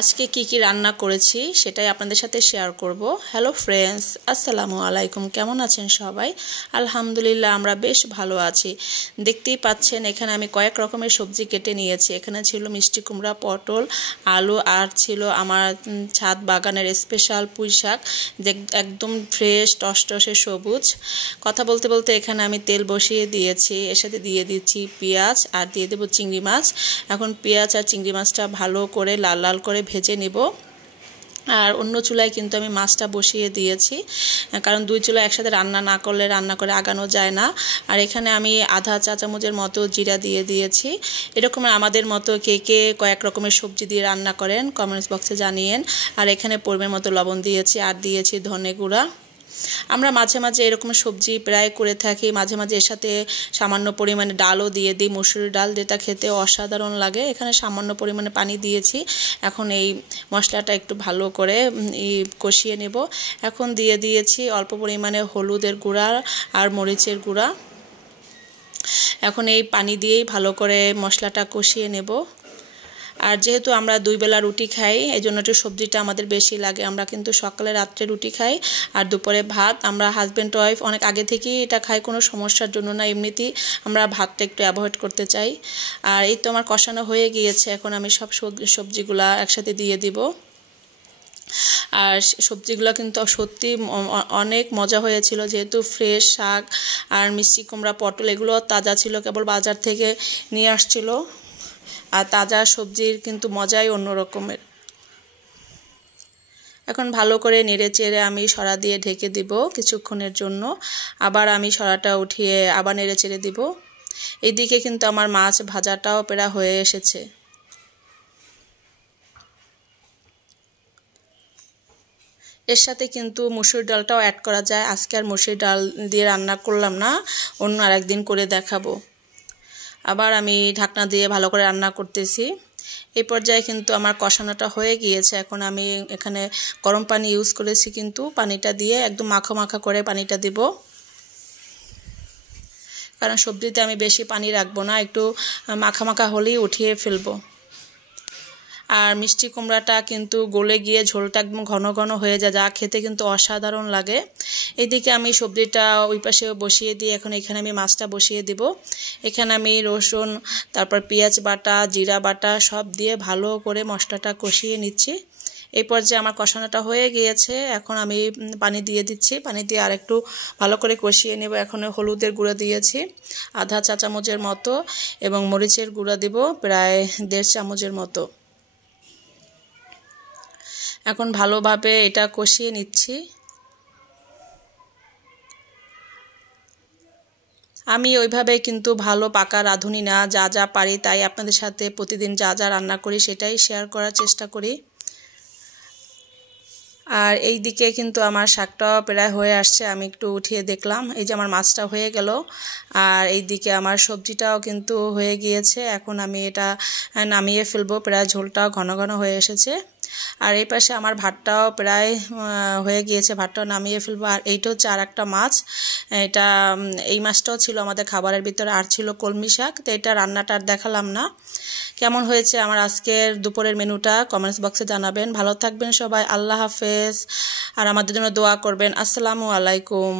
আজকে কি রান্না করেছি সেটাই আপনাদের সাথে শেয়ার করব। হ্যালো ফ্রেন্ডস, আসসালামু আলাইকুম। কেমন আছেন সবাই? আলহামদুলিল্লাহ, আমরা বেশ ভালো আছি। দেখতেই পাচ্ছেন এখানে আমি কয়েক রকমের সবজি কেটে নিয়েছি। এখানে ছিল মিষ্টি কুমড়া, পটল, আলু, আর ছিল আমার ছাদ বাগানের স্পেশাল পুঁই শাক, একদম ফ্রেশ টসটসে সবুজ। কথা বলতে বলতে এখানে আমি তেল বসিয়ে দিয়েছি, এর সাথে দিয়ে দিচ্ছি পেঁয়াজ আর দিয়ে দেবো চিংড়ি মাছ। এখন পেঁয়াজ আর চিংড়ি মাছটা ভালো করে লাল লাল করে ভেজে নিব। আর অন্য চুলায় কিন্তু আমি মাছটা বসিয়ে দিয়েছি, কারণ দুই চুলা একসাথে রান্না না করলে রান্না করে আগানো যায় না। আর এখানে আমি আধা চা চামচের মতো জিরা দিয়ে দিয়েছি। এরকম আমাদের মতো কে কয়েক রকমের সবজি দিয়ে রান্না করেন কমেন্টস বক্সে জানিয়েন। আর এখানে পরিমাণ মতো লবণ দিয়েছি আর দিয়েছি ধনে গুঁড়া। আমরা মাঝে মাঝে এরকম সবজি প্রায় করে থাকি, মাঝে মাঝে এর সাথে সামান্য পরিমাণে ডালও দিয়ে দিই, মসুর ডাল, যেটা খেতে অসাধারণ লাগে। এখানে সামান্য পরিমাণে পানি দিয়েছি। এখন এই মশলাটা একটু ভালো করে কষিয়ে নেব। এখন দিয়ে দিয়েছি অল্প পরিমাণে হলুদের গুঁড়া আর মরিচের গুঁড়া। এখন এই পানি দিয়েই ভালো করে মশলাটা কষিয়ে নেব। আর যেহেতু আমরা দুই বেলা রুটি খাই, এই জন্য একটু সবজিটা আমাদের বেশি লাগে। আমরা কিন্তু সকালে রাত্রে রুটি খাই আর দুপুরে ভাত। আমরা হাজব্যান্ড ওয়াইফ অনেক আগে থেকেই এটা খাই, কোনো সমস্যার জন্য না, এমনিতেই আমরা ভাতটা একটু অ্যাভয়েড করতে চাই। আর এই তো আমার কষানো হয়ে গিয়েছে। এখন আমি সব সবজিগুলা একসাথে দিয়ে দিব। আর সবজিগুলো কিন্তু সত্যি অনেক মজা হয়েছিল, যেহেতু ফ্রেশ শাক আর মিষ্টি কুমড়া, পটল এগুলো তাজা ছিল, কেবল বাজার থেকে নিয়ে আসছিল। আর তাজা সবজির কিন্তু মজাই অন্য রকমের। এখন ভালো করে নেড়ে চেড়ে আমি সরা দিয়ে ঢেকে দিব কিছুক্ষণের জন্য। আবার আমি সরাটা উঠিয়ে আবার নেড়ে চেড়ে দিব। এইদিকে কিন্তু আমার মাছ ভাজাটাও প্রায় হয়ে এসেছে। এর সাথে কিন্তু মসুর ডালটাও অ্যাড করা যায়। আজকে আর মসুর ডাল দিয়ে রান্না করলাম না, অন্য আরেকদিন করে দেখাবো। আবার আমি ঢাকনা দিয়ে ভালো করে রান্না করতেছি। এই পর্যায়ে কিন্তু আমার কষানোটা হয়ে গিয়েছে। এখন আমি এখানে গরম পানি ইউজ করেছি, কিন্তু পানিটা দিয়ে একদম মাখা মাখা করে পানিটা দিব, কারণ সবজিতে আমি বেশি পানি রাখবো না, একটু মাখা মাখা হলেই উঠিয়ে ফেলবো। আর মিষ্টি কুমড়াটা কিন্তু গলে গিয়ে ঝোলটা একদম ঘন ঘন হয়ে যায়, যা খেতে কিন্তু অসাধারণ লাগে। এদিকে আমি সবজিটা ওই পাশে বসিয়ে দিয়ে এখন এখানে আমি মাছটা বসিয়ে দিব। এখানে আমি রসুন, তারপর পেঁয়াজ বাটা, জিরা বাটা সব দিয়ে ভালো করে মশলাটা কষিয়ে নিচ্ছি। এই পর্যায়ে আমার কষানোটা হয়ে গিয়েছে। এখন আমি পানি দিয়ে দিচ্ছি, পানি দিয়ে আরেকটু ভালো করে কষিয়ে নেব। এখন হলুদের গুঁড়ো দিয়েছি আধা চা চামচের মতো, এবং মরিচের গুঁড়ো দিব প্রায় 1.5 চামচের মতো। এখন ভালোভাবে এটা কষিয়ে নিচ্ছি। আমি ওইভাবে কিন্তু ভালো পাকা রাঁধুনি না, যা যা পারি তাই আপনাদের সাথে প্রতিদিন যা যা রান্না করি সেটাই শেয়ার করার চেষ্টা করি। আর এই দিকে কিন্তু আমার শাকটাও প্রায় হয়ে আসছে। আমি একটু উঠিয়ে দেখলাম, এই যে আমার মাছটা হয়ে গেল। আর এই দিকে আমার সবজিটাও কিন্তু হয়ে গিয়েছে। এখন আমি এটা নামিয়ে ফেলবো, প্রায় ঝোলটাও ঘন ঘন হয়ে এসেছে। আর এই পাশে আমার ভাতটাও প্রায় হয়ে গিয়েছে, ভাতটাও নামিয়ে ফেলবো। আর এইটা হচ্ছে আর একটা মাছ, এটা এই মাছটাও ছিল আমাদের খাবারের ভিতরে। আর ছিল কলমি শাক, তো এটা রান্নাটা আর দেখালাম না। কেমন হয়েছে আমার আজকের দুপুরের মেনুটা কমেন্টস বক্সে জানাবেন। ভালো থাকবেন সবাই, আল্লাহ হাফেজ। আর আমাদের জন্য দোয়া করবেন। আসসালামু আলাইকুম।